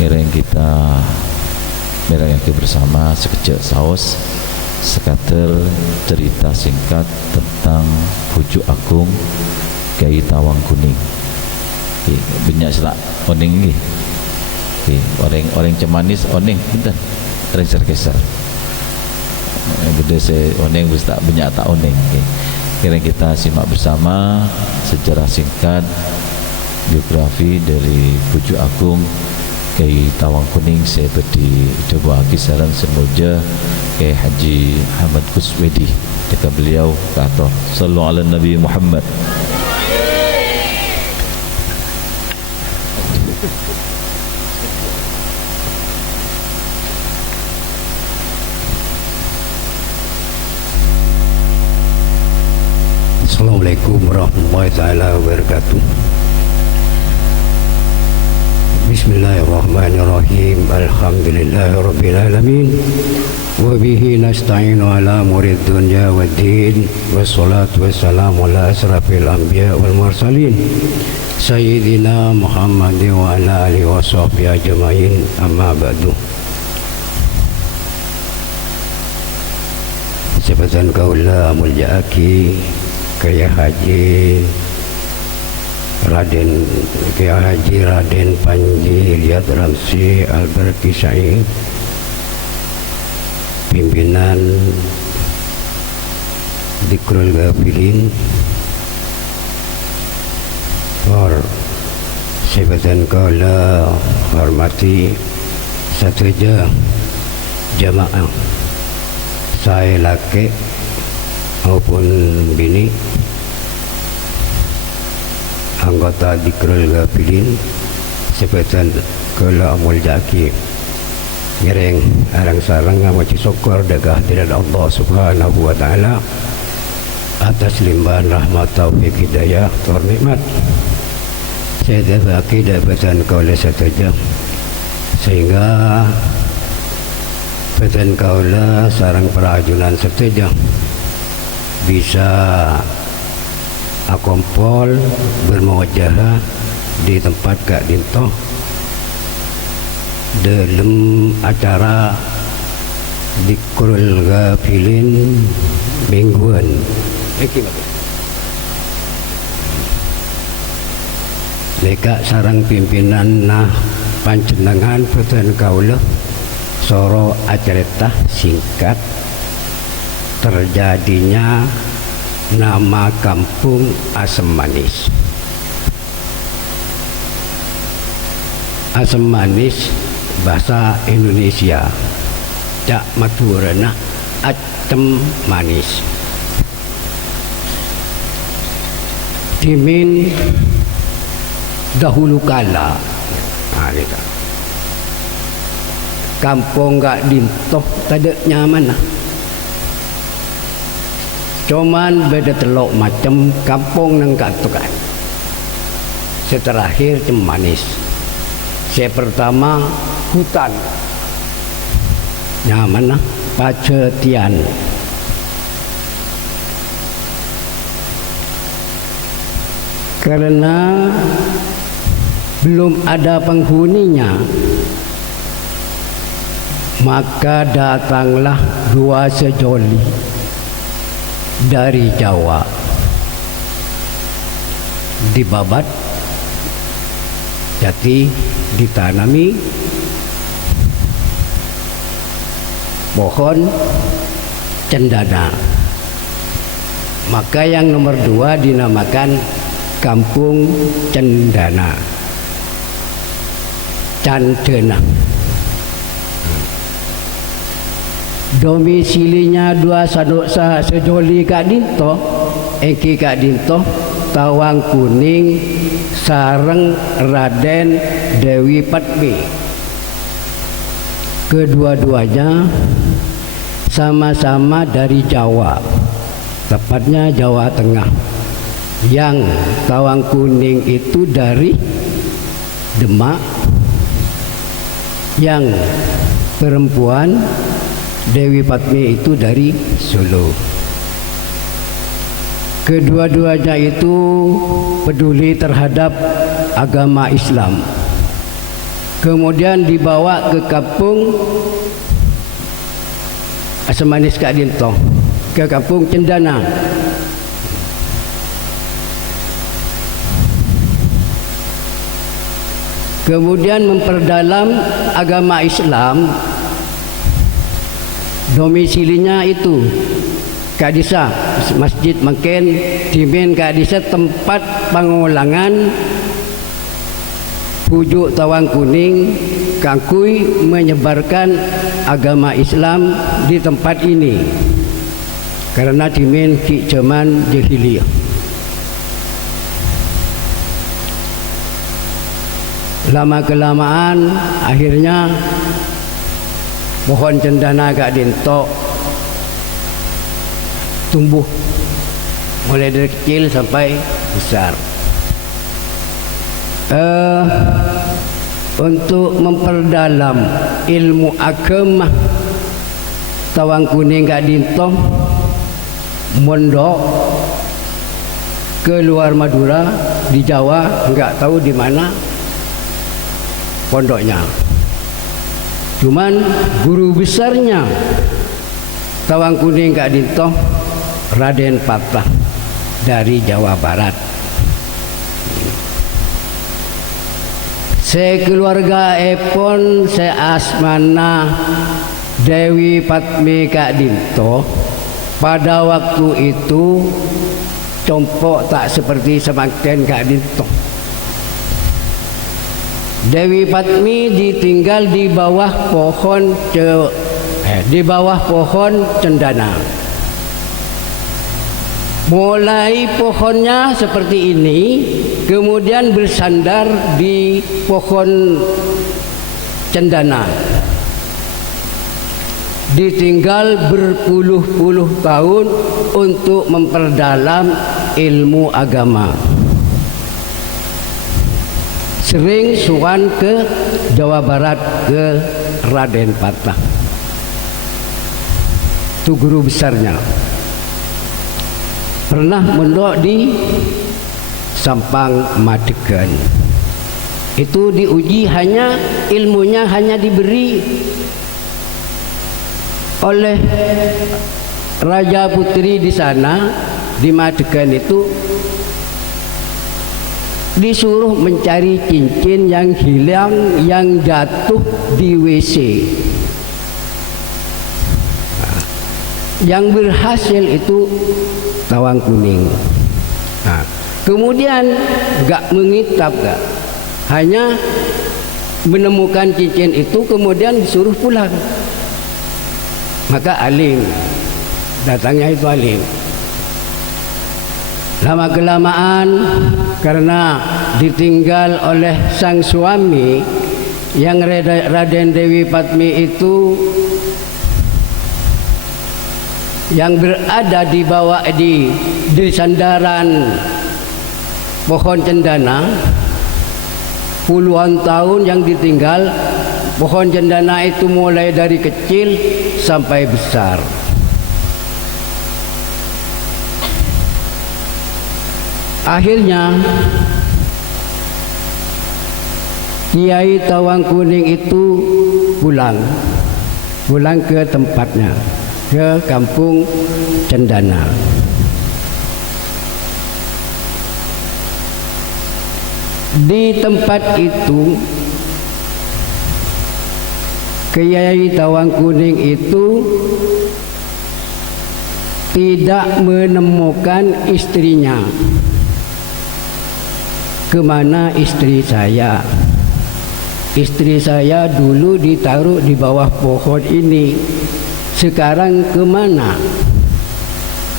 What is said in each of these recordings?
Ireng kita merayake bersama sekejap saus sekatel cerita singkat tentang Pucuk Agung Kyai Tawang Kuning. Banyak selak oning ni. Orang cemanis oning bentar. Reser-reser. Benda saya oning tak banyak tak oning. Ireng kita simak bersama sejarah singkat biografi dari Pucuk Agung Kyai Tawang Kuning. Saya beri coba kisaran semoga Kyai Haji Ahmad Kuswedi dekat beliau kata sallallahu ala Nabi Muhammad. Assalamualaikum warahmatullahi taala wabarakatuh. Bismillahirrahmanirrahim. Alhamdulillahirabbil alamin. Wa bihi nasta'inu ala umuri dunya waddin. Wassalatu wassalamu ala asrafil anbiya wal mursalin. Sayyidina Muhammadin wa ala alihi washabbihi ajmain. Amma ba'du. Sebatan kaula mulyaaki Kyai Haji Raden Panji Ilyas Ramsi Al-Barkisai, pimpinan Dzikrul Ghafilin, sebatan kaula hormati sateja jamaah saya laki maupun bini anggota Dzikrul Ghafilin sebatan kaula mulyaki ngereng arang sarang ngaji syukur dagah dari Allah Subhanahu wa taala atas limpahan rahmat taufik hidayah tur nikmat. Saya bagi dapatan kaula sateja sehingga batan kaula sarang perajunan sateja bisa akompol bermuajah di tempat Kak Dinto dalam acara Dzikrul Ghafilin mingguan. Leka sarang pimpinan nah panjenengan batan kaula soro acarita singkat terjadinya nama kampung Asem Manis. Asem Manis bahasa Indonesia cak maturana acem manis. Dimin dahulu kala kampung gak dintoh tak nyaman lah. Cuman beda telok macam kampung nang katukan. Seterakhir Cem Manis. Saya pertama hutan. Nyaman lah Pacetian. Karena belum ada penghuninya, maka datanglah dua sejoli dari Jawa, dibabat, jadi ditanami pohon cendana. Maka yang nomor dua dinamakan Kampung Cendana, Candena. Domisilinya dua sanuk sejoli Kak Dinto, Eki Kak Dinto, Tawang Kuning, sareng Raden Dewi Patmi. Kedua-duanya sama-sama dari Jawa, tepatnya Jawa Tengah. Yang Tawang Kuning itu dari Demak, yang perempuan Dewi Patmi itu dari Solo. Kedua-duanya itu peduli terhadap agama Islam. kemudian dibawa ke kampung Asam Manis Kak Dinto, ke kampung Cendana. Kemudian memperdalam agama Islam, domisilinya itu Kak Disa, Masjid Mangken, Dimen Kak Disa, tempat pengulangan pujuk Tawang Kuning, Kangkui menyebarkan agama Islam di tempat ini karena Dimen di zaman jahiliyah. Lama kelamaan akhirnya pohon cendana Kak Dinto tumbuh mulai dari kecil sampai besar. Untuk memperdalam ilmu agama Tawang Kuning Kak Dinto mondok ke luar Madura di Jawa, enggak tahu di mana pondoknya. Cuman guru besarnya Tawang Kuning Kak Dinto Raden Patah dari Jawa Barat. Sekeluarga epon seasmana Dewi Patmi Kak Dinto pada waktu itu compok tak seperti semakin Kak Dinto. Dewi Patmi ditinggal di bawah pohon cendana. Mulai pohonnya seperti ini, kemudian bersandar di pohon cendana. Ditinggal berpuluh-puluh tahun untuk memperdalam ilmu agama. Sering suan ke Jawa Barat ke Raden Patah. Itu guru besarnya. Pernah mondok di Sampang Madegan. Itu diuji hanya ilmunya hanya diberi oleh Raja Putri di sana di Madegan itu, disuruh mencari cincin yang hilang yang jatuh di WC. Yang berhasil itu Tawang Kuning. Nah, kemudian gak mengitab, hanya menemukan cincin itu kemudian disuruh pulang. Maka alim, datangnya itu alim. Lama kelamaan karena ditinggal oleh sang suami yang Raden Dewi Patmi itu yang berada di bawah di sandaran pohon cendana, puluhan tahun yang ditinggal. Pohon cendana itu mulai dari kecil sampai besar. Akhirnya Kiai Tawang Kuning itu pulang ke tempatnya, ke kampung Cendana. Di tempat itu Kiai Tawang Kuning itu tidak menemukan istrinya. Kemana istri saya? Istri saya dulu ditaruh di bawah pohon ini. Sekarang kemana?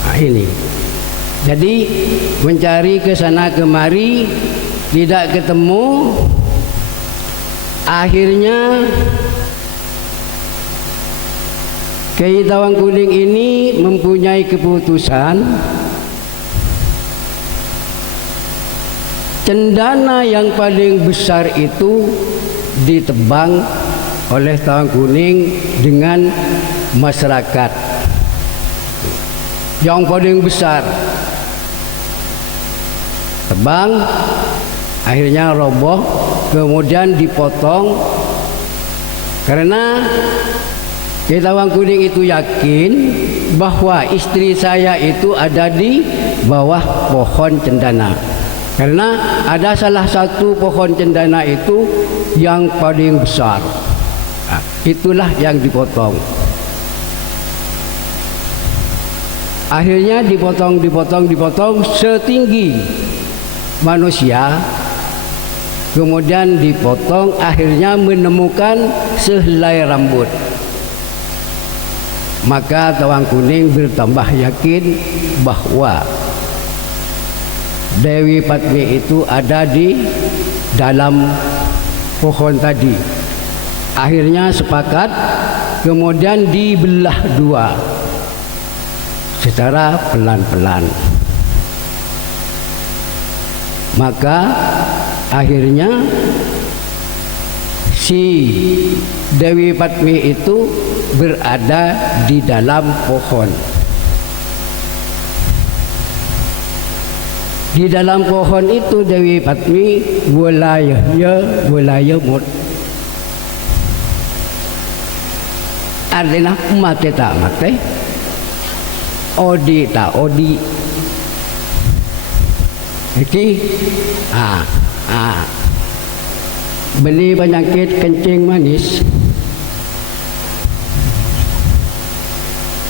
Nah, ini. Jadi mencari ke sana kemari tidak ketemu. Akhirnya Kiai Tawang Kuning ini mempunyai keputusan, cendana yang paling besar itu ditebang oleh Tawang Kuning dengan masyarakat. Yang paling besar tebang, akhirnya roboh kemudian dipotong karena Kiai Tawang Kuning itu yakin bahwa istri saya itu ada di bawah pohon cendana. Karena ada salah satu pohon cendana itu yang paling besar. Nah, itulah yang dipotong. Akhirnya dipotong setinggi manusia. Kemudian dipotong, akhirnya menemukan sehelai rambut. Maka Tawang Kuning bertambah yakin bahwa Dewi Patmi itu ada di dalam pohon tadi. Akhirnya sepakat, kemudian dibelah dua secara pelan-pelan. Maka akhirnya si Dewi Patmi itu berada di dalam pohon. Di dalam pohon itu Dewi Patmi wilayah mut. Artinya mati tak mati, odi tak odi. Jadi, beli penyakit kencing manis.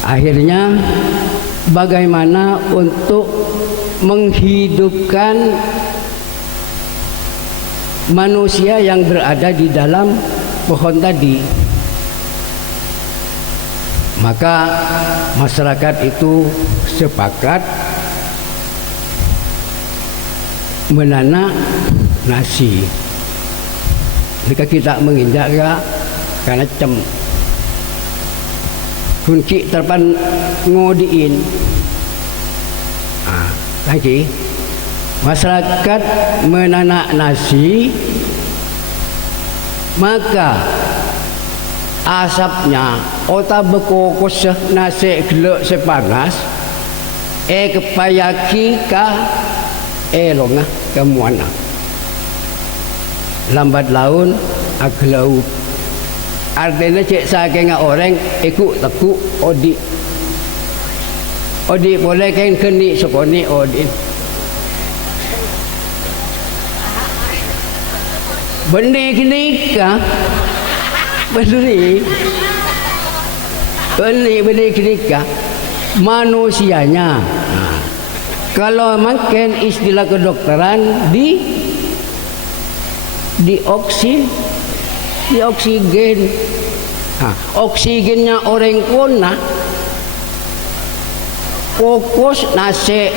Akhirnya bagaimana untuk menghidupkan manusia yang berada di dalam pohon tadi? Maka masyarakat itu sepakat menanam nasi. Jika kita menginjak karena cem kunci terpan ngodiin. Lagi masyarakat menanak nasi, maka asapnya otak bekokos nasi gelak sepanas kepayaki ka longa kemuana lambat laun aglau. Artinya cek saking orang ikut takut odi boleh kan keni sokoni odi benih kenika benih kenika manusianya. Kalau makin istilah kedokteran di oksigen. Oksigennya orang kona fokus nasi.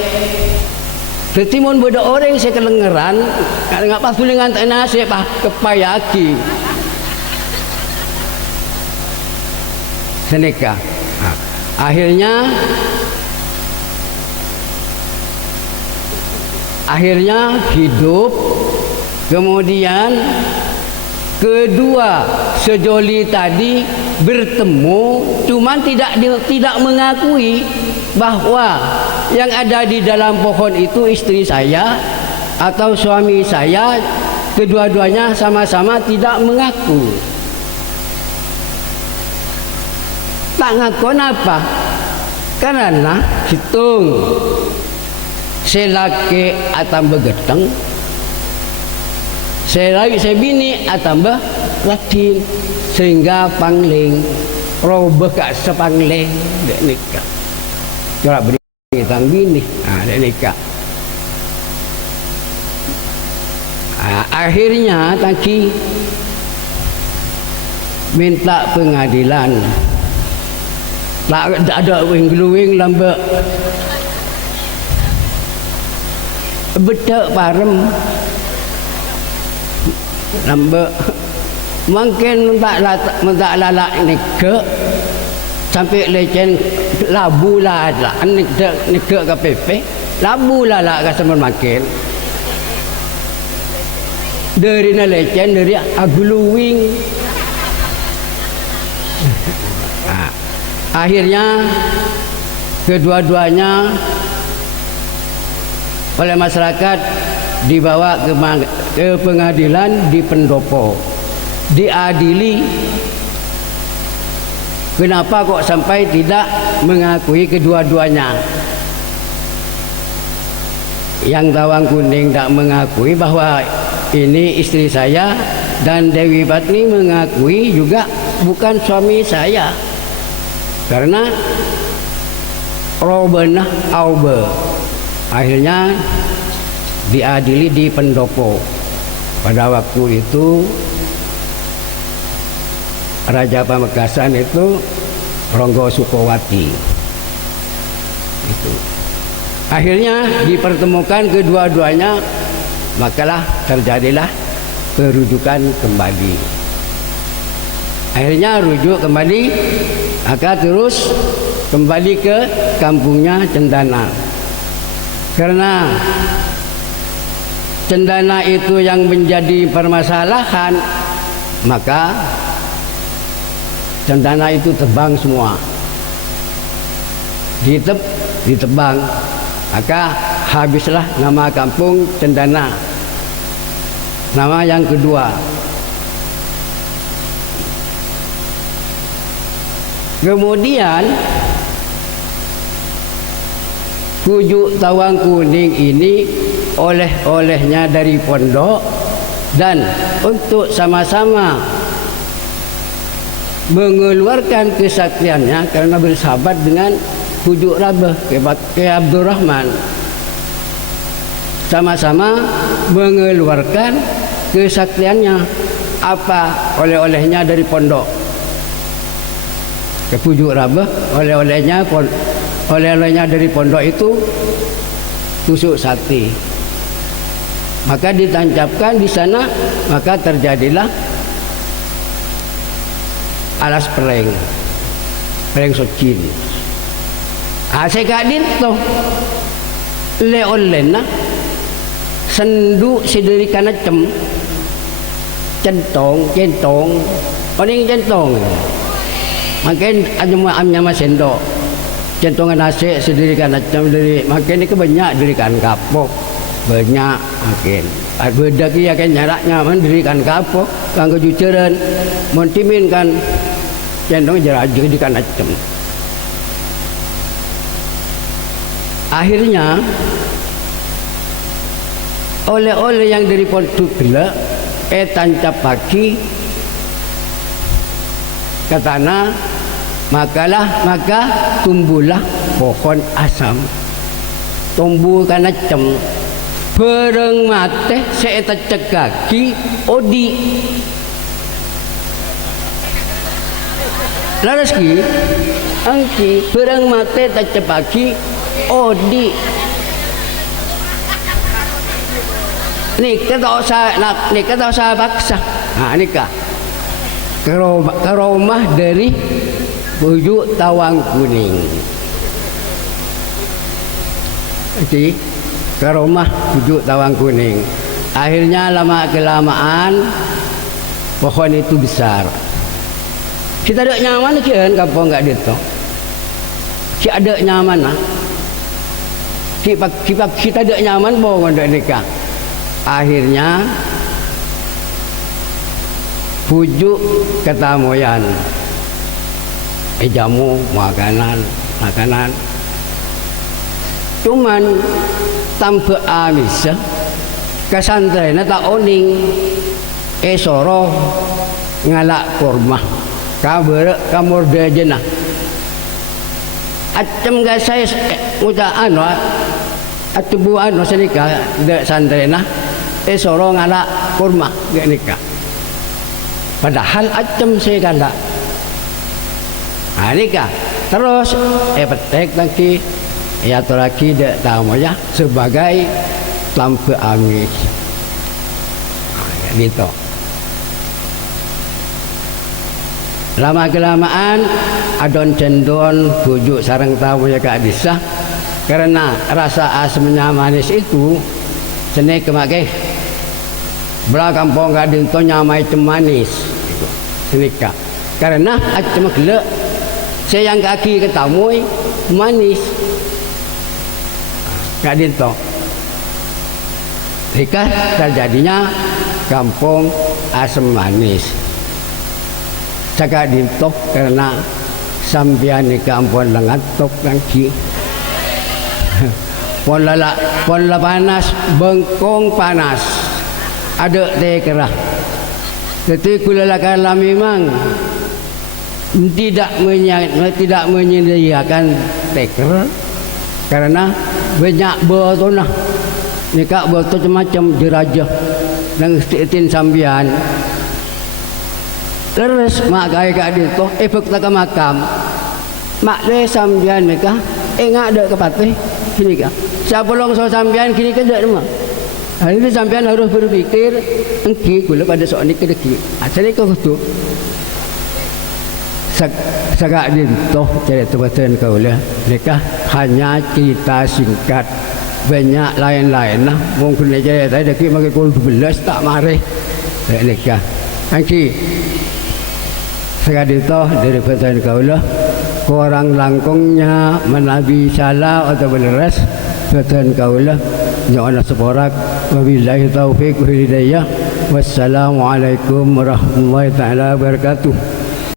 Ketimun beda orang saya kelengeran, nggak pas dengan nasi kepayaki. Senika. Akhirnya hidup. Kemudian kedua sejoli tadi bertemu, cuman tidak mengakui bahwa yang ada di dalam pohon itu istri saya atau suami saya. Kedua-duanya sama-sama tidak mengaku. Tak ngaku apa? Karena hitung selaki atambah geteng, saya bini atambah latin, sehingga pangling robah kak sepangling dek nikah. Coba beri tang bini, dek nikah. Akhirnya tadi minta pengadilan. Tak ada wing-luwing lambat. Bedak parem lambat. Mungkin tak lalak nikah sampai lecen labu lah nikah ke PP labu lah ke semen makin dari lecen dari aguluwing. Akhirnya kedua-duanya oleh masyarakat dibawa ke pengadilan di pendopo, diadili. Kenapa kok sampai tidak mengakui kedua-duanya? Yang Tawang Kuning tidak mengakui bahwa ini istri saya, dan Dewi Patni mengakui juga bukan suami saya, karena Robenah Aube. Akhirnya diadili di pendopo. Pada waktu itu Raja Pamekasan itu Ronggo Sukowati. Itu. Akhirnya dipertemukan kedua-duanya, makalah terjadilah perujukan kembali. Akhirnya rujuk kembali, maka terus kembali ke kampungnya Cendana. Karena Cendana itu yang menjadi permasalahan, maka Cendana itu tebang semua, ditebang, maka habislah nama kampung Cendana. Nama yang kedua. Kemudian Pujuk Tawang Kuning ini oleh-olehnya dari pondok, dan untuk sama-sama mengeluarkan kesaktiannya karena bersahabat dengan Pujuk Rabah ke Abdurrahman, sama-sama mengeluarkan kesaktiannya. Apa oleh-olehnya dari pondok? Ke Pujuk Rabah, oleh-olehnya dari pondok itu tusuk sate. Maka ditancapkan di sana, maka terjadilah alas pereng Socin. Asekadin to leolena sendu sideri kana centong oning centong. Makin amnya mas sendok centongan nasi sideri kana dari makin ini banyak dirikan kapok banyak makin beda kia kan nyaraknya mendirikan kapok kang kejujuran montimin kan centong jerajah di kana cem. Akhirnya oleh-oleh yang dari Portugala tancap pagi ke tanah, maka tumbuhlah pohon asam, tumbuh karena cem bereng mate seeta cekaki odi laraski angki bereng mate tacepaki odi. Nih kata usah baksa. Nah nikah karomah dari Pujuk Tawang Kuning. Jadi karomah Pujuk Tawang Kuning. Akhirnya lama kelamaan pohon itu besar. Kita ada nyaman kan kampung enggak gitu. Si ada nyaman lah. Kita ada nyaman bohong untuk nikah. Akhirnya Pujuk ketamoyan jamu makanan cuman tanpa amis kasantren tak oning soro ngalak kurma kamur dejena acem gasai udah atubu senika de santrena soro ngalak kurma gak nikah. Padahal acem saya kala. Nikah terus petek lagi atau lagi dek tahu ya sebagai lampu amis. Gitu. Lama kelamaan adon cendon Pujuk sareng tahu ya Kak Disah, karena rasa asamnya manis itu seni kemakai belakang kampung gak dinto nyamai manis nikah karena acem gelek sayang kaki ketamui manis gak dinto Nikah terjadinya kampung asam manis. Cakap dintok karena sambian nikah pun lengat tok lagi. Pon la panas, bengkong panas. Ada teh kerah. Jadi kulalakala memang tidak menyediakan teker karena banyak bertonah nikah bertonah macam jerajah dan istitin sambian. Terus mak gaya kat dia tu efek tak makam mak le sambian nikah ngak ada kepatih kini kan siapa long so sambian kini kan dak rumah. Hari ini sambian harus berfikir engki gula pada soal ni kedeki asal kau tu sagak dintoh cerita batan kau lah nikah hanya cerita singkat banyak lain-lain lah mungkin aja tadi deki makai kul 12 tak marah nikah engki sagak dintoh dari batan kau lah korang langkungnya menabi salah atau beneras batan kau lah jangan seporak wabillahi taufiq wa hidayah wassalamualaikum warahmatullahi taala wabarakatuh.